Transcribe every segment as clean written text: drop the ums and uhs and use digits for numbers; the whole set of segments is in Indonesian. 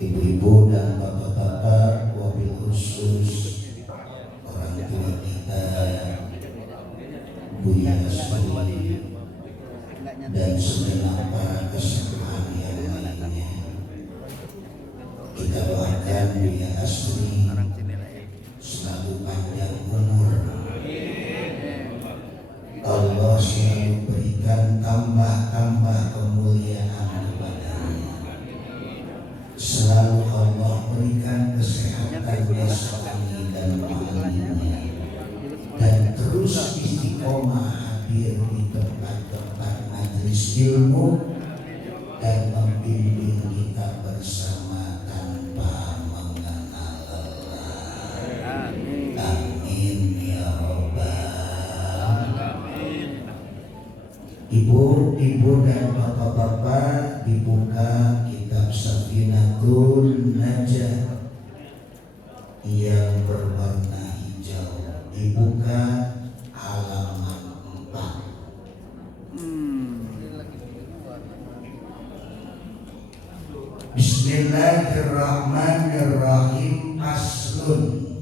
ibu-ibu dan bapak-bapak, wabil khusus orang tua kita, Buya Suri dan segenap para kesamaan yang lainnya. Kita doakan Buya Asri selalu panjang umur, Allah selalu berikan tambah kemuliaan kepadanya, selalu Allah berikan kesehatan jasmani dan rohaninya, dan terus istiqomah hadir di tempat-tempat majelis ilmu dan membimbing kita bersama tanpa mengenal lelah. Amin ya Rabbal alamin. Ibu-ibu dan bapak-bapak, dibuka kitab Safinatul Najah yang berwarna hijau, dibuka halaman 4. Bismillahirrahmanirrahim. Aslun.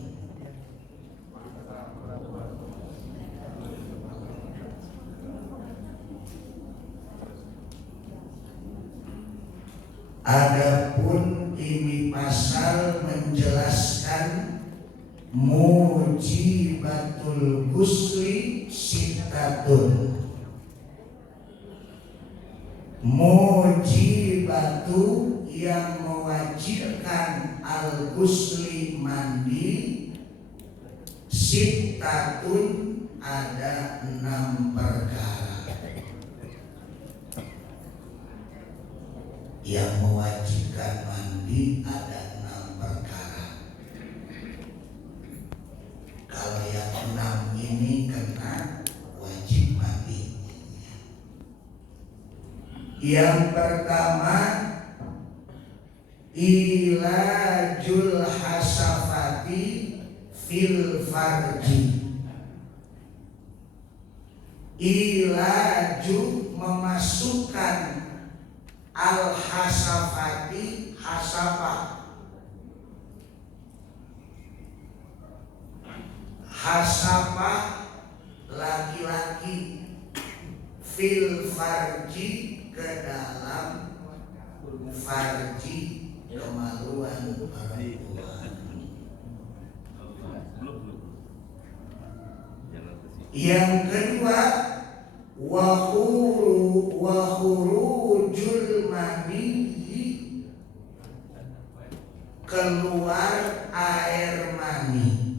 Adapun ini pasal menjelaskan mujibatul ghusli sittatun. Mujibatu yang mewajibkan al-ghusli mandi, sittatun ada 6 perkara. Yang mewajibkan mandi ada 6 perkara. Kalau yang 6 ini kena wajib mandi. Yang pertama, ilajul hasafati fil farji. Ilaju memasukkan al-hasafati, hasafah, hasafah laki-laki, fil farji ke dalam farji, kemaluan perempuan. Yang kedua, wahurujul mani, keluar air mani.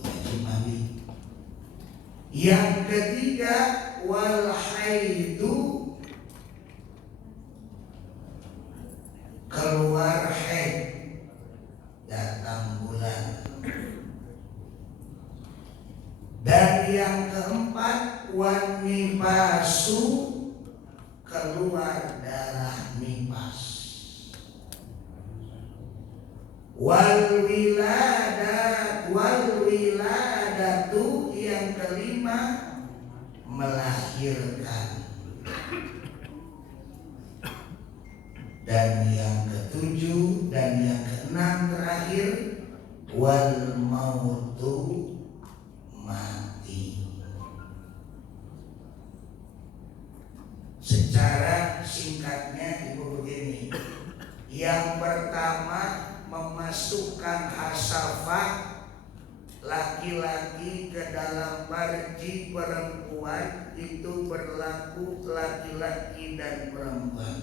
Wajib mandi. Yang ketiga, wal haidu, keluar haid, datang bulan. Dan yang keempat, wan nifasu, keluar darah nifas. Wal wiladatu, yang kelima, melahirkan. Dan yang ketujuh dan yang keenam terakhir, wal mautu, mati. Secara singkatnya ibu begini. Yang pertama, memasukkan hasafah laki-laki ke dalam farji perempuan, itu berlaku laki-laki dan perempuan.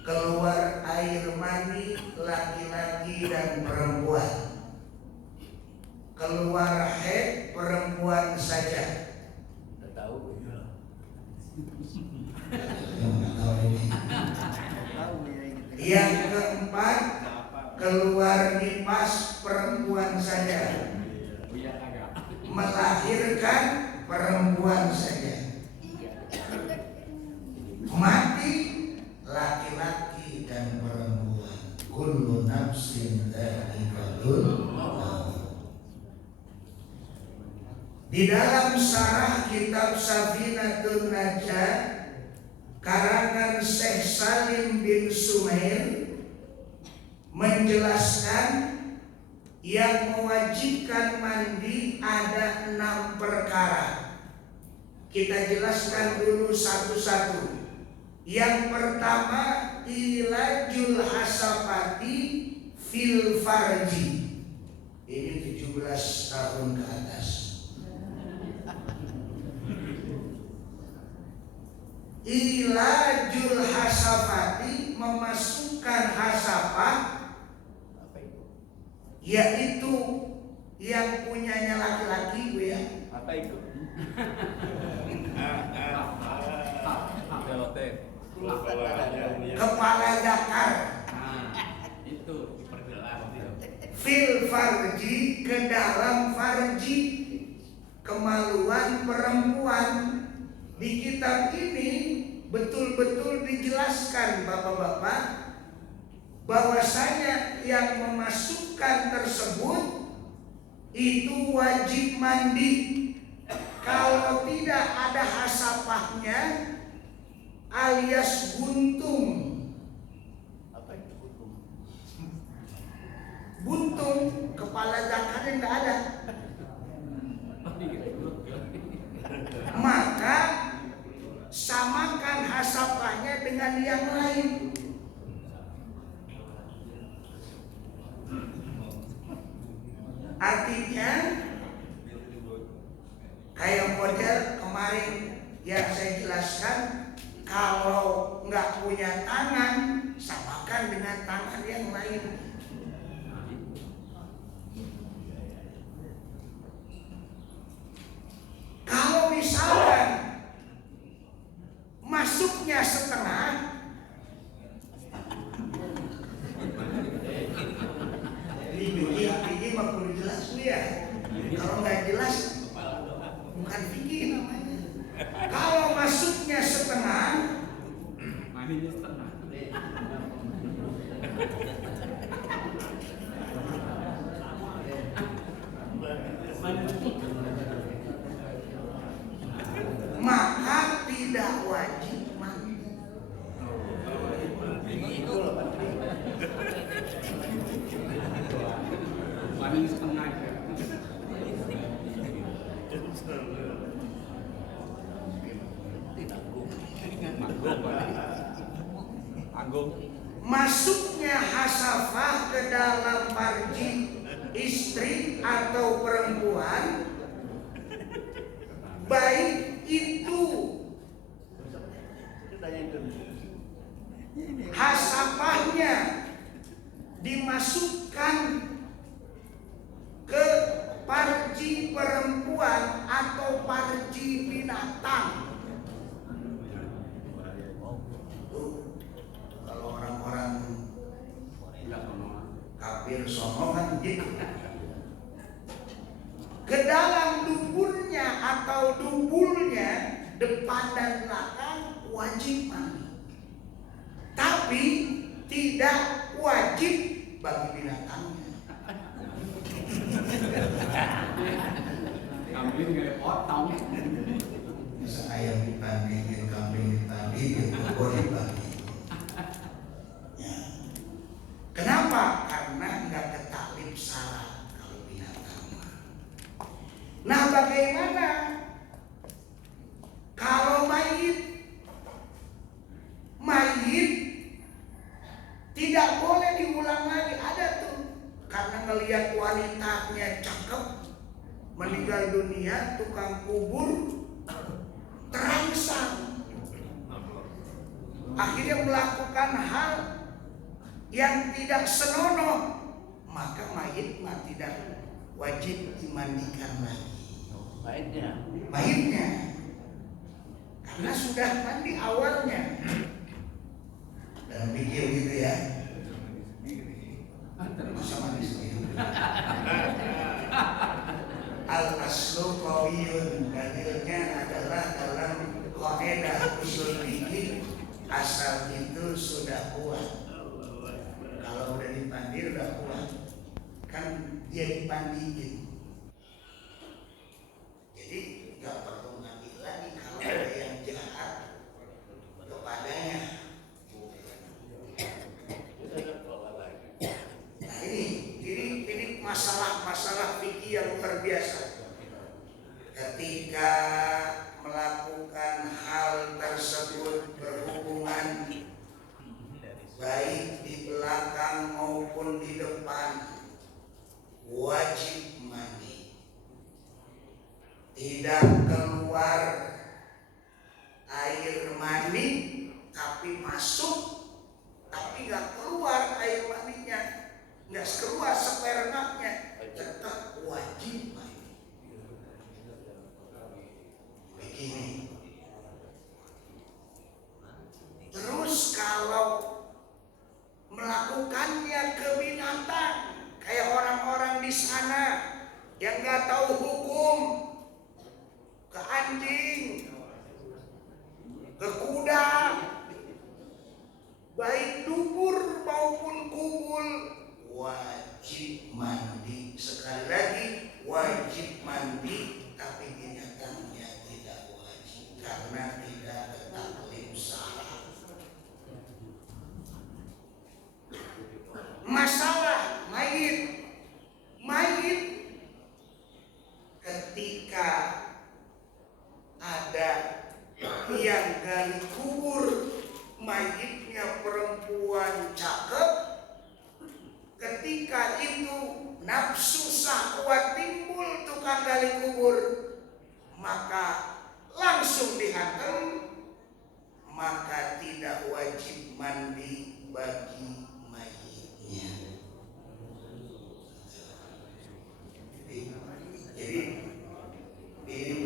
Keluar air mani laki-laki dan perempuan. Keluar haid perempuan saja. Tahu ya. Yang keempat, keluar nifas perempuan saja. Melahirkan perempuan saja. Mati laki-laki dan perempuan. Kullu nafsin dha'iqatul maut. Di dalam syarah kitab Safinatul Najah karangan Syekh Salim bin Sumair menjelaskan yang mewajibkan mandi ada 6 perkara. Kita jelaskan dulu satu-satu. Yang pertama, ilajul hasafati fil farji. Ini 17 tahun ke atas. Ilajul hasafati, memasukkan hasafah, yaitu yang punyanya laki-laki, Bu ya. Apa itu? Kepala dakar. Itu diperjelas. Fil farji, ke dalam farji, kemaluan perempuan. Di kitab ini betul-betul dijelaskan Bapak-bapak bahwasanya yang memasukkan tersebut itu wajib mandi. Kalau tidak ada hasapahnya alias buntung. Apa itu buntung? Buntung, kepala zakarnya nggak ada. Maka samakan hasapahnya dengan yang lain. Artinya kayak model kemarin yang saya jelaskan, kalau nggak punya tangan, samakan dengan tangan yang lain. Kalau misalkan masuknya setengah, ini mah perlu jelas ya. Kalau nggak jelas, bukan fikih namanya. Kalau masuknya setengah, Maninya setengah. maka tidak wajib mandi. Maninya setengah. Anggung. Masuknya hasafah ke dalam farji istri atau perempuan, baik itu hasafahnya dimasukkan ke farji perempuan atau farji binatang. Kalau orang-orang kafir sono kan gitu. Ke dalam duburnya atau dubulnya, depan dan belakang wajib mandi. Tapi tidak wajib bagi binatangnya. Kambing nggak potong. Bisa ayam dibandingin, kambing dibandingin, kebun dibandingin. Ya. Kenapa? Karena nggak ketaklif salah kalau binatang. Nah, bagaimana kalau mayit tidak boleh diulang lagi? Ada tuh, karena ngelihat wanitanya cakep, meninggal dunia, tukang kubur terangsang, akhirnya melakukan hal yang tidak senonoh, maka mayit tidak wajib dimandikan lagi. Mayitnya karena sudah mandi awalnya. Dan pikir gitu ya, masa mandi sendiri. Al-aslu qawiyun, dalilnya adalah dalam kaidah usul fikih, asal itu sudah kuat. Kalau udah dipandir udah kuat, kan dia dipandiin. Jadi nggak perlu mandi lagi. Kalau ada yang jahat kepada ketika melakukan hal tersebut berhubungan baik di belakang maupun di depan, wajib mandi. Tidak keluar air mani tapi masuk, tapi nggak keluar air maninya, nggak keluar spermanya, tetap wajib mandi. Begini. Terus kalau melakukannya ke binatang, kayak orang-orang di sana yang nggak tahu hukum, ke anjing, ke kuda, baik dubur maupun kubul, wajib mandi. Sekali lagi, wajib mandi, tapi binatangnya tidak wajib karena tidak ada taklim syarat. Masalah mayit ketika ada yang gali kubur mayitnya perempuan cakep, ketika itu nafsu syahwat timbul tukang gali kubur, maka langsung dihantam, maka tidak wajib mandi bagi mayitnya. Jadi ini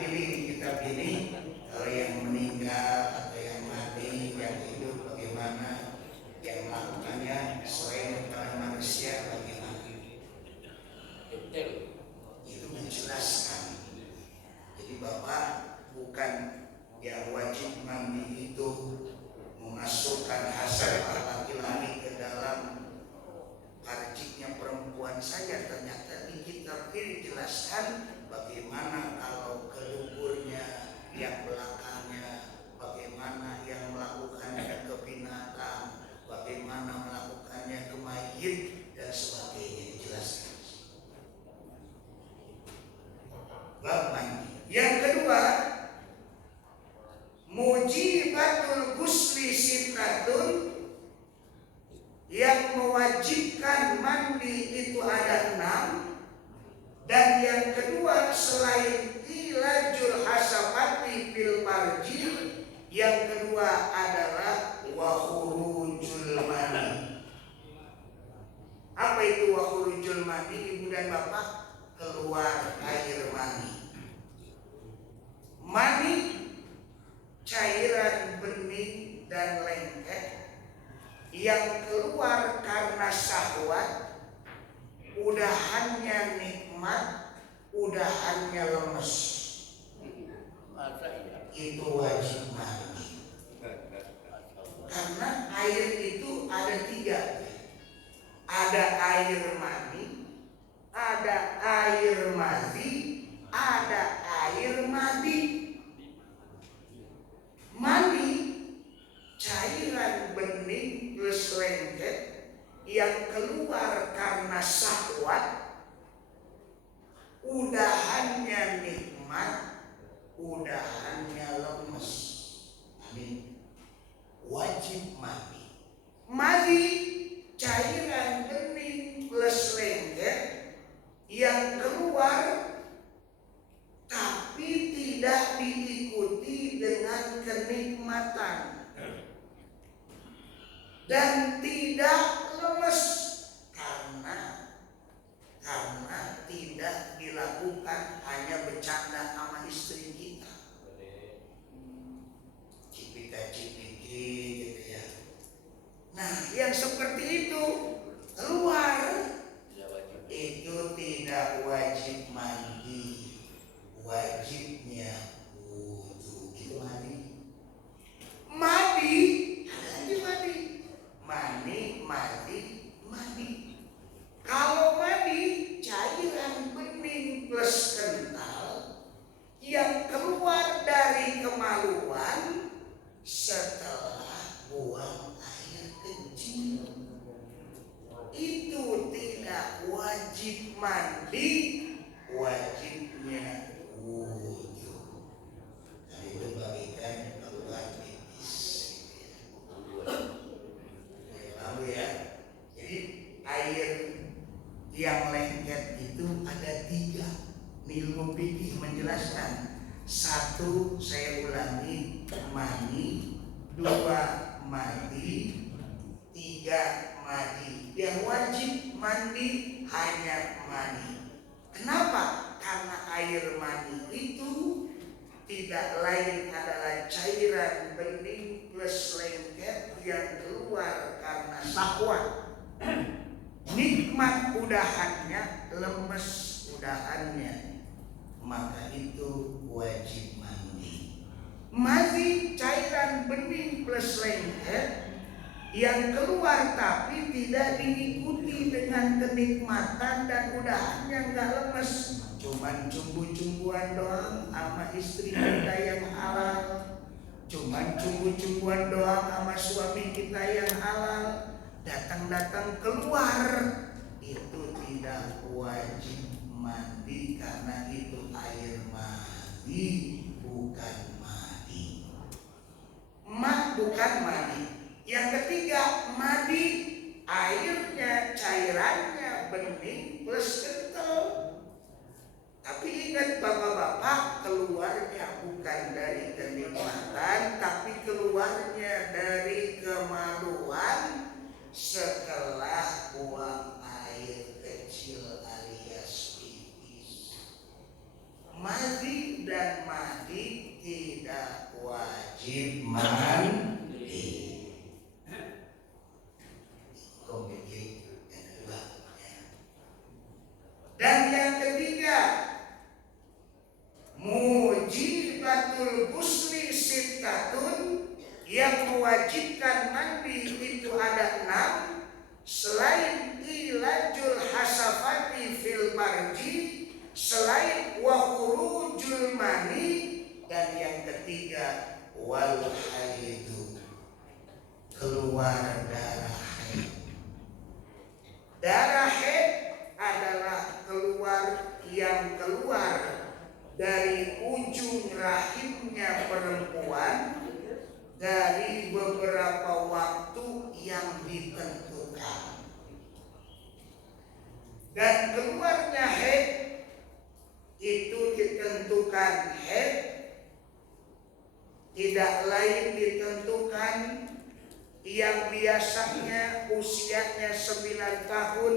pilih kitab ini, kalau yang meninggal atau yang mati, yang hidup bagaimana, yang melakukannya selain kepada manusia bagaimana. Itu menjelaskan. Jadi Bapak bukan yang wajib mandi itu memasukkan hasrat laki-laki ke dalam farjiknya perempuan saja. Ternyata di kitab ini dijelaskan bagaimana kalau keluburnya yang belakangnya, bagaimana yang melakukannya ke binatang, bagaimana melakukannya ke mayit dan sebagainya, dijelaskan. Bab mandi. Yang kedua, mujibatul ghusli sittatun, yang mewajibkan mandi itu ada 6. Dan yang kedua, selain ilajul hasabati fil farji, yang kedua adalah wa khurujul mani. Apa itu wa khurujul mani, Ibu dan Bapak? Keluar air mani. Mani cairan bening dan lengket yang keluar karena syahwat, udahannya nikmat, udahannya lemes, itu wajib mandi. Karena air itu ada 3, ada air mani, ada air mazi, ada air madi. Mani cairan bening plus lengket yang keluar karena syahwat, udahannya nikmat, udahannya lemes. Amin. Wajib mandi. Madi cairan bening plus lengket yang keluar tapi tidak diikuti dengan kenikmatan dan tidak lemes karena tidak dilakukan hanya bercanda sama istri kita, cipika-cipiki gitu ya. Nah, yang seperti itu keluar itu tidak wajib mandi, wajibnya wudu. Itu mandi. Mandi, ada lagi mandi. Mandi. Kalau mandi cairan bening plus kental yang keluar dari kemaluan setelah buang air kecil, itu ilmu fikih menjelaskan, satu, saya ulangi, mani, dua, mandi, tiga, mandi. Yang wajib mandi hanya mani. Kenapa? Karena air mani itu tidak lain adalah cairan bening plus lengket yang keluar karena syahwat. Nikmat udahannya, lemes udahannya, maka itu wajib mandi. Mandi cairan bening plus lengket yang keluar tapi tidak diikuti dengan kenikmatan dan udahannya nggak lemes, cuman cumbu-cumbuan doang sama istri kita yang halal, cuman cumbu-cumbuan doang sama suami kita yang halal, datang-datang keluar, itu tidak wajib mandi karena itu air mandi bukan mandi. Bukan mandi. Yang ketiga, mandi airnya, cairannya bening plus kental. Tapi ingat bapak-bapak, keluarnya bukan dari kenikmatan, tapi keluarnya dari kemaluan setelah buang air kecil alias pipis. Mandi dan mandi tidak wajib mandi. Dan yang ketiga, mujibatul ghusli sittatun, yang mewajibkan mandi itu ada 6, selain ilajul hasafati fil marji, selain wa khurujul mani, dan yang ketiga wal haidu, keluar darah haid. Darah haid adalah yang keluar dari ujung rahimnya perempuan dari beberapa waktu yang ditentukan. Dan keluarnya haid itu ditentukan haid tidak lain ditentukan yang biasanya usianya 9 tahun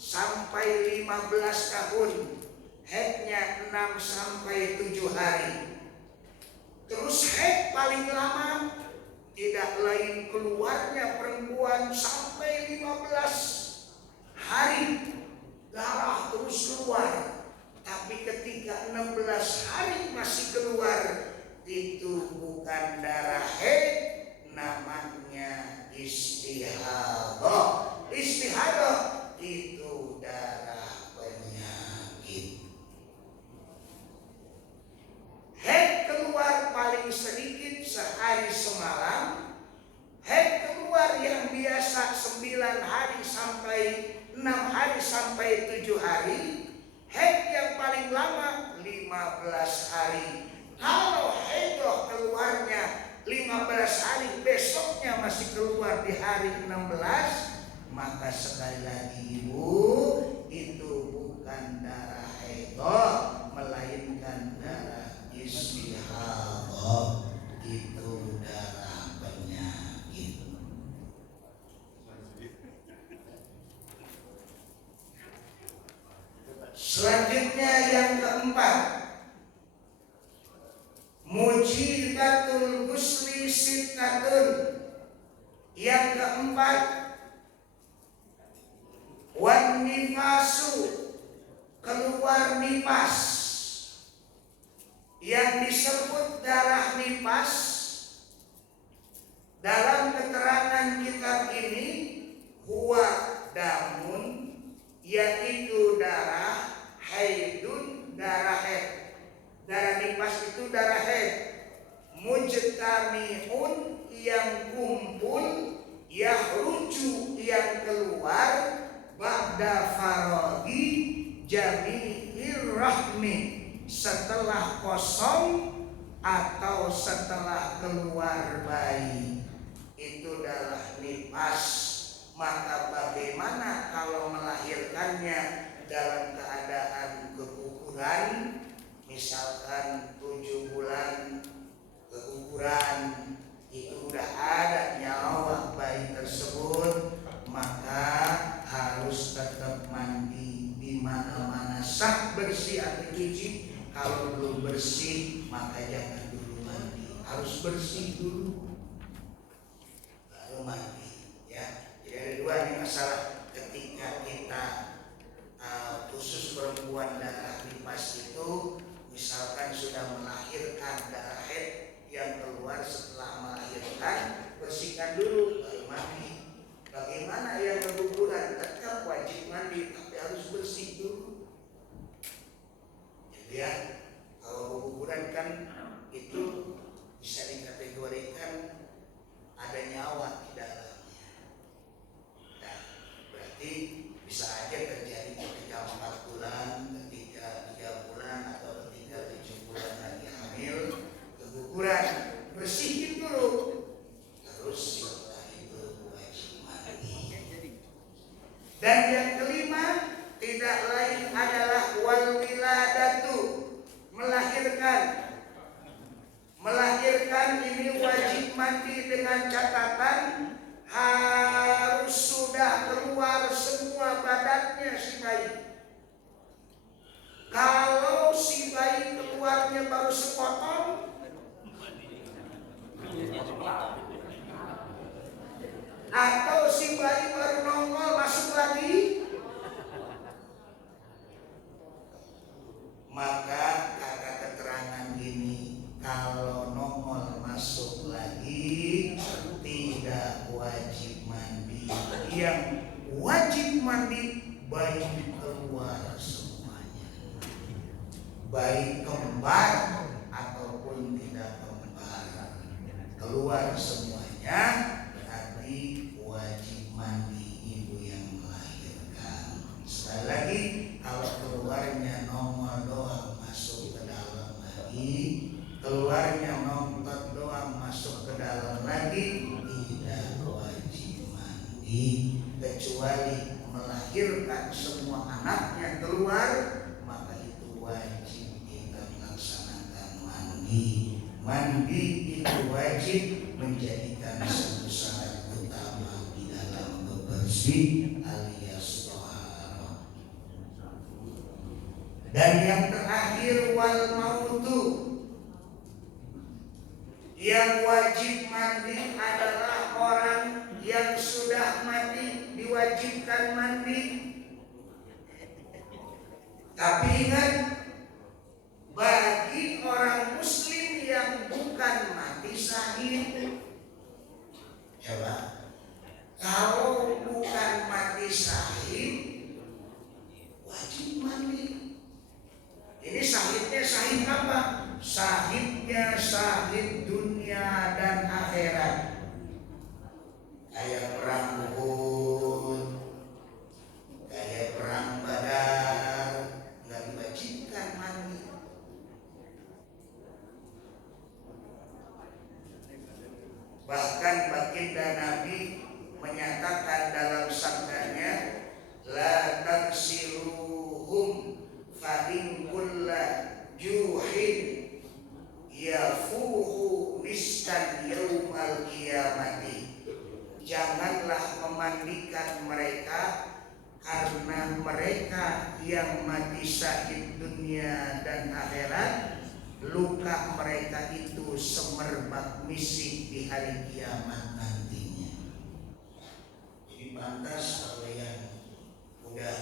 sampai 15 tahun, haidnya 6 sampai 7 hari. Terus haid paling lama tidak lain keluarnya perempuan sampai 15 hari, darah terus keluar. Tapi ketika 16 hari masih keluar, itu bukan darah haid, namanya istihadah. Istihadah itu darah penyakit. Haid keluar paling sedikit sehari semalam. Haid keluar yang biasa 9 hari sampai 6 hari sampai 7 hari. Haid yang paling lama 15 hari. Kalau haidah keluarnya 15 hari, besoknya masih keluar di hari 16, maka sekali lagi ibu, itu bukan darah haidah, melainkan darah istihadah, itu darah penyakit. Selanjutnya yang keempat, mujibatul ghusli sittatun. Yang keempat, wan nifasu, keluar nipas. Yang disebut darah nipas dalam keterangan kitab ini huwa damun, yaitu darah haidun, darah haid. Darah nipas itu darah haid. Mujtami'un, yang kumpul, yahruju, yang keluar, ba'da faragi jami'ir rahmi, setelah kosong atau setelah keluar bayi. Itu darah nipas. Maka bagaimana kalau melahirkannya dalam keadaan keguguran, misalkan 7 bulan keguguran itu udah ada nyawa bayi tersebut, maka harus tetap mandi di mana-mana, sah bersih atau cuci. Kalau belum bersih maka jangan dulu mandi, harus bersih dulu baru mandi ya. Jadi ada dua nih masalah ketika kita khusus perempuan darah nifas itu, misalkan sudah melahirkan, darah haid yang keluar setelah melahirkan, bersihkan dulu baru mandi. Bagaimana yang keguguran, tetap wajib mandi tapi harus bersih dulu. Jadi ya, kalau keguguran kan itu bisa dikategorikan ada nyawa di dalamnya. Nah, berarti bisa aja terjadi ketika 4 bulan, ketika 3 bulan, atau ketika 7 bulan lagi hamil, keguguran, bersihin dulu. Terus setelah itu wajib mandi. Dan yang kelima, tidak lain adalah wal wiladatu, melahirkan. Melahirkan ini wajib mandi dengan catatan harus sudah keluar semua badannya si bayi. Kalau si bayi keluarnya baru sepotong, atau si bayi baru nongol masuk lagi, maka kata keterangan ini, kalau nongol masuk lagi tidak wajib mandi. Yang wajib mandi bayi keluar semuanya, baik kembar ataupun tidak kembar, keluar semuanya, berarti wajib mandi ibu yang melahirkan. Sekali lagi, kalau keluarnya nongol doang masuk ke dalam lagi, keluarnya nonton doang masuk ke dalam lagi, tidak wajib mandi. Kecuali melahirkan semua anaknya keluar, maka itu wajib kita melaksanakan mandi. Mandi itu wajib, menjadikan satu syarat utama di dalam bebersih alias toharo. Dan yang terakhir wal mautu, yang wajib mandi adalah orang yang sudah mati, diwajibkan mandi. Tapi ingat, bagi orang muslim yang bukan mati syahid, coba, kalau bukan mati syahid wajib mandi. Ini syahidnya syahid apa? Syahidnya syahid dunia dan akhirat. Kayak perang Uhud, kayak perang Badar, nggak diwajibkan mandi. Bahkan baginda Nabi menyatakan dalam sabdanya, la taksiluhum fa in kulla juhin yafuhu miskan yaumal qiyamati. Janganlah memandikan mereka, karena mereka yang mati syahid dunia dan akhirat, luka mereka itu semerbak misik di hari kiamat nantinya. Jadi pantas kalau yang udah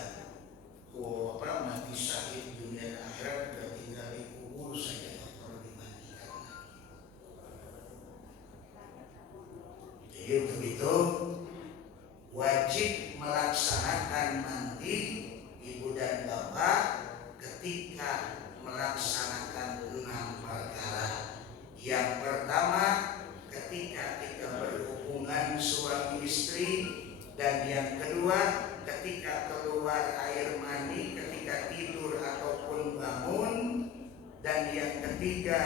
mati syahid dunia dan akhirat udah tinggal dikubur saja, tak perlu dimandikan lagi. Jadi untuk itu wajib melaksanakan mandi ibu dan bapak ketika melaksanakan 6 perkara. Yang pertama, ketika kita berhubungan suami istri, dan yang kedua, ketika keluar air mani ketika tidur ataupun bangun, dan yang ketiga,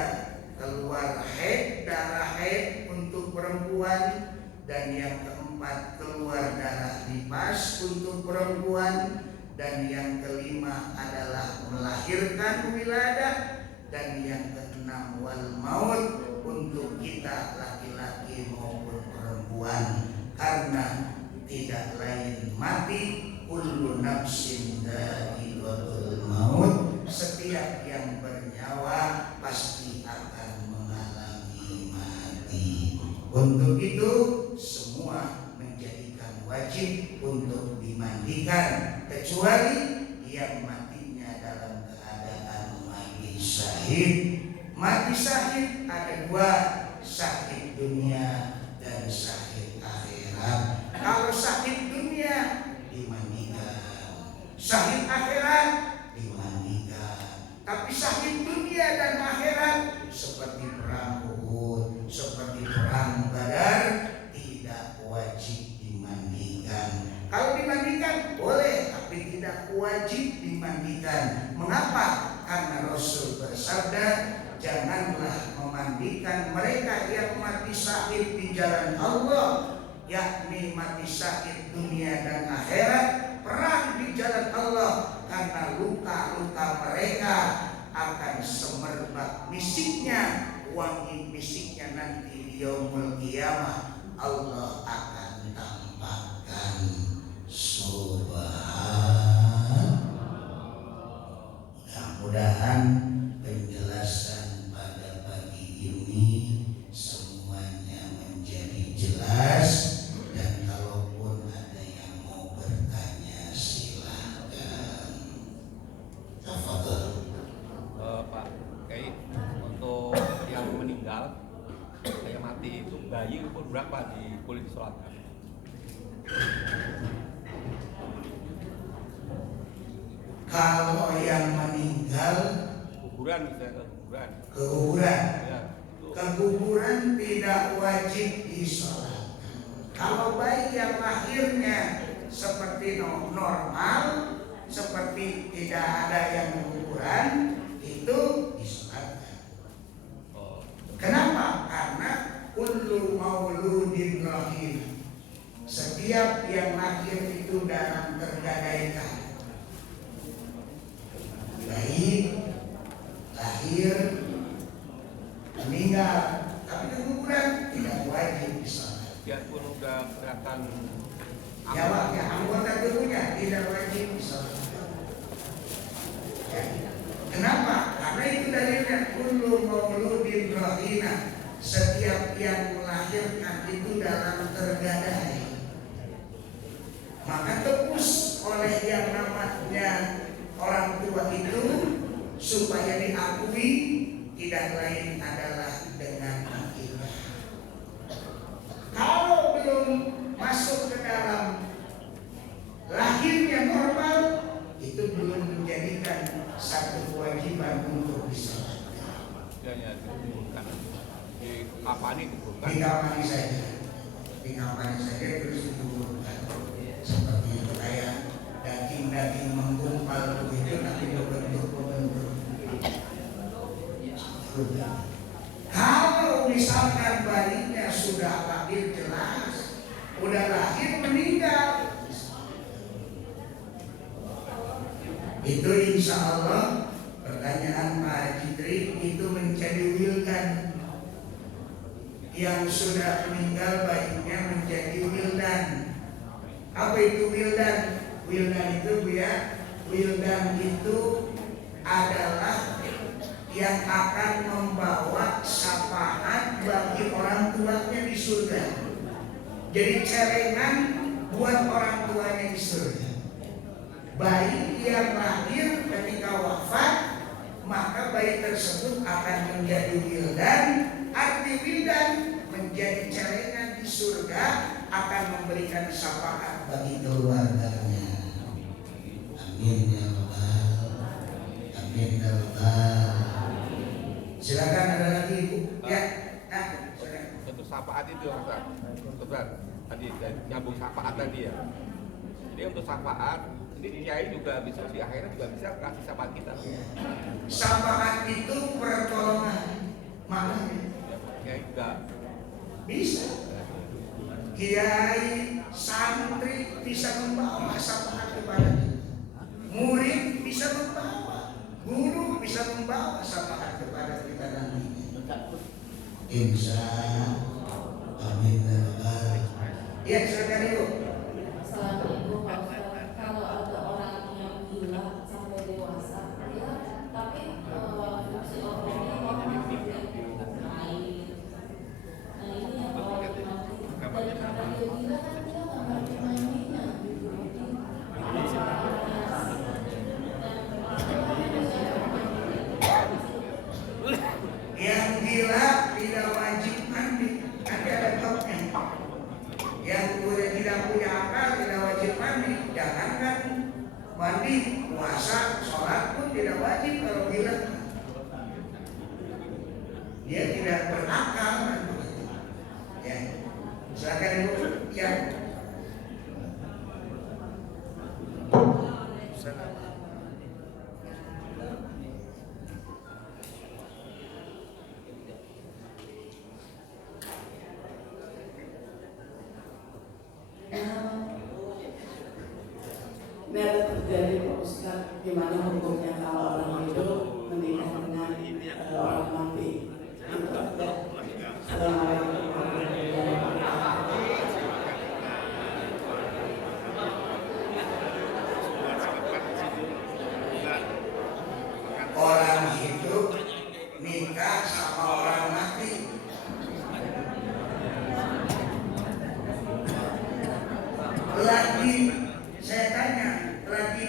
keluar haid, darah haid untuk perempuan, dan yang keempat, keluar darah nifas untuk perempuan, dan yang kelima adalah melahirkan wiladah, wal maut untuk kita laki-laki maupun perempuan, karena tidak lain mati, kullu nafsin dha'iqatul maut, setiap yang bernyawa pasti akan mengalami mati. Untuk itu semua menjadikan wajib untuk dimandikan, kecuali yang matinya dalam keadaan mati syahid. Mati syahid ada dua, syahid dunia dan syahid akhirat. Kalau syahid dunia dimandikan, syahid akhirat dimandikan. Tapi syahid dunia dan akhirat seperti perang Uhud, seperti perang Badar, tidak wajib dimandikan. Kalau dimandikan boleh, tapi tidak wajib dimandikan. Mengapa? Karena Rasul bersabda, janganlah memandikan mereka yang mati syahid di jalan Allah, yakni mati syahid dunia dan akhirat, perang di jalan Allah, karena luka-luka mereka akan semerbak misiknya, wangi misiknya nanti di yaumul qiyamah Allah akan tampakkan. Mudah-mudahan penjelasan pada pagi ini semuanya menjadi jelas, dan kalaupun ada yang mau bertanya silakan. Tafadhol. Pak Kiai, untuk yang meninggal, yang mati itu bayi umur berapa boleh disolatkan? Kalau yang meninggal Kuburan misalnya, kuburan, Ya, ke kuburan tidak wajib disolatkan. Kalau bayi yang lahirnya seperti normal, seperti tidak ada yang kuburan, itu disolatkan. Kenapa? Karena kullu mauludin lahir, setiap yang lahir itu dalam tergadaikan. Bayi lahir, meninggal, tapi ke kuburan tidak wajib disolatkan. biarpun udah kelihatan Jawabnya anggota tubuhnya tidak wajib disolatkan. Ya. Kenapa? Karena itu dalilnya kullu mauludin rahina, setiap yang melahirkan itu dalam tergadai. Maka tebus oleh yang namanya orang tua itu supaya diakui, tidak lain adalah dengan akikah. Kalau belum masuk ke dalam lahirnya normal, itu belum menjadikan satu kewajiban untuk disolatkan. ya dikuburkan, dikafani dikuburkan. Dikafani saja, dikafani saja terus dikuburkan. Seperti itu, kayak daging-daging menggumpal begitu, tapi berbentuk-bentuk. Kalau misalkan bayinya sudah lahir jelas, udah lahir meninggal, itu insya Allah pertanyaan Pak Jitri itu menjadi wildan. Yang sudah meninggal bayinya menjadi wildan. Apa itu wildan? Wildan itu wildan itu adalah yang akan membawa syafaat bagi orang tuanya di surga. Jadi celengan buat orang tuanya di surga. Bayi yang lahir ketika wafat, maka bayi tersebut akan menjadi wildan. Arti wildan menjadi celengan di surga, akan memberikan syafaat bagi keluarganya. Amin ya rabbal, amin ya rabbal. Silakan, ada lagi Ibu. Ya, silakan. Untuk syafaat itu Ustaz, tadi nyambung syafaat tadi ya. Jadi untuk syafaat, ini kiai juga bisa di akhirat juga bisa kasih syafaat kita. Syafaat itu pertolongan, makanya Kiai juga bisa. Kiai, santri bisa membawa syafaat kepada kita. Murid bisa membawa, guru bisa membawa syafaat kepada kita nanti. Insya amin. Ya, silakan Ibu. Assalamualaikum Pak Ustaz. Kalau ada orang yang gila sampai dewasa, ya, tapi fungsi organnya normal lain. Nah ini yang kalau daripada dia gila kan dia nggak ngerti mandinya. Yang gila tidak wajib mandi, nanti ada topnya. Yang udah tidak punya akal tidak wajib mandi, jangankan mandi, puasa, sholat pun tidak wajib kalau gila. Dia tidak berakal. Ya, silakan Ibu. Ya. Ini ada terjadi Pak Ustaz, gimana hukumnya kalau orang hidup menikah dengan orang mati? Assalamualaikum warahmatullahi wabarakatuh. Orang hidup nikah sama orang mati. Lagi saya tanya, lagi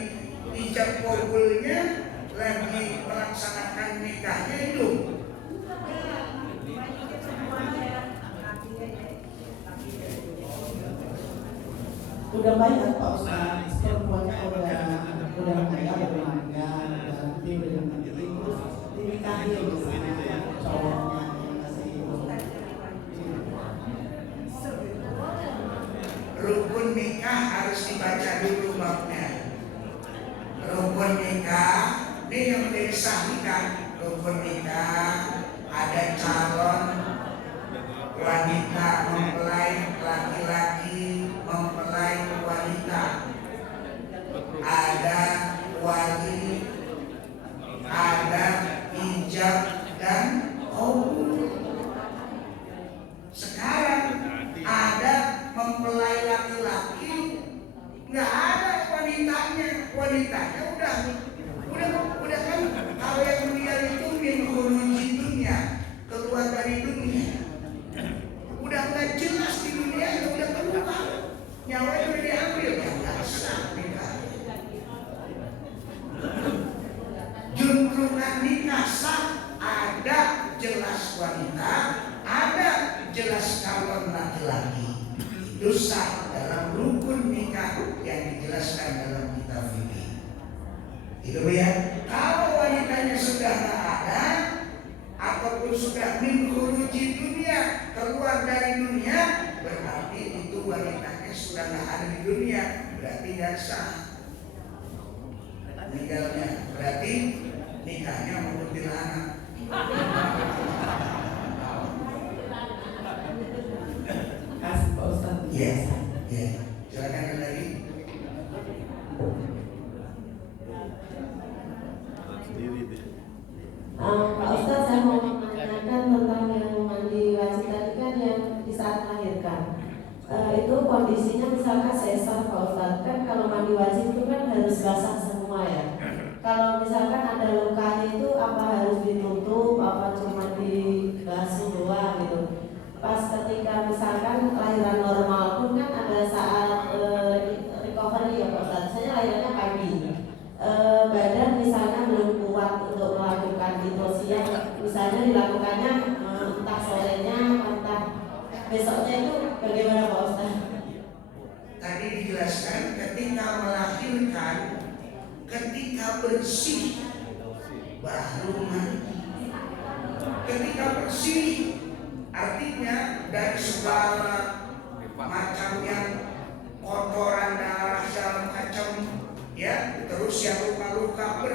ijab kabulnya, lagi melaksanakan nikahnya hidup. Udah banyak Pak Ustaz, perempuannya udah meninggal, udah nanti terus dinikahi misalnya cowoknya yang masih hidup. Rukun nikah harus dibaca dulu babnya. Rukun nikah ini yang menjadi sah nikah. Rukun nikah ada calon wanita mempelai laki-laki, mempelai wanita, ada wali, ada ijab dan kabul. Sekarang ada mempelai laki-laki, nggak ada wanitanya udah kan kalau yang meninggal itu min khuruji dunia, keluar dari dunia, udah nggak jelas di dunia, udah keluar, nyawanya udah diambil, ya nggak sah nikah. Juntrungan nikah sah, ada jelas wanita, ada jelas calon laki-laki. Itu sah dalam rukun nikah yang dijelaskan dalam kitab fikih. Itu ya. Kalau wanitanya sudah tidak ada ataupun sudah min khuruji dunia, keluar dari dunia, berarti itu wanitanya sudah tidak ada di dunia, berarti tidak sah meninggalnya, berarti nikahnya kuntilanak. Kasih Pak Ustaz. Iya, iya. Silakan ada lagi. Pak Ustaz, saya mau menanyakan tentang yang mandi wajib tadi kan yang di saat melahirkan. Itu kondisinya misalkan sesar Pak Ustaz, kan kalau mandi wajib itu kan harus basah semua ya. Kalau misalkan ada lukanya itu apa harus ditutup, apa cuma dibasuh doang gitu. Pas ketika misalkan lahiran normal pun kan ada saat recovery ya Pak Ustaz. Saya lahirannya pagi. Badan misalnya belum kuat untuk melakukan itu siang, misalnya dilakukannya entah sorenya, entah besoknya, itu bagaimana Pak Ustaz? Tadi dijelaskan ketika melahirkan, ketika bersih baru mandi. Ketika bersih artinya dari segala macam yang kotoran darah segala macam, ya, terus yang luka-luka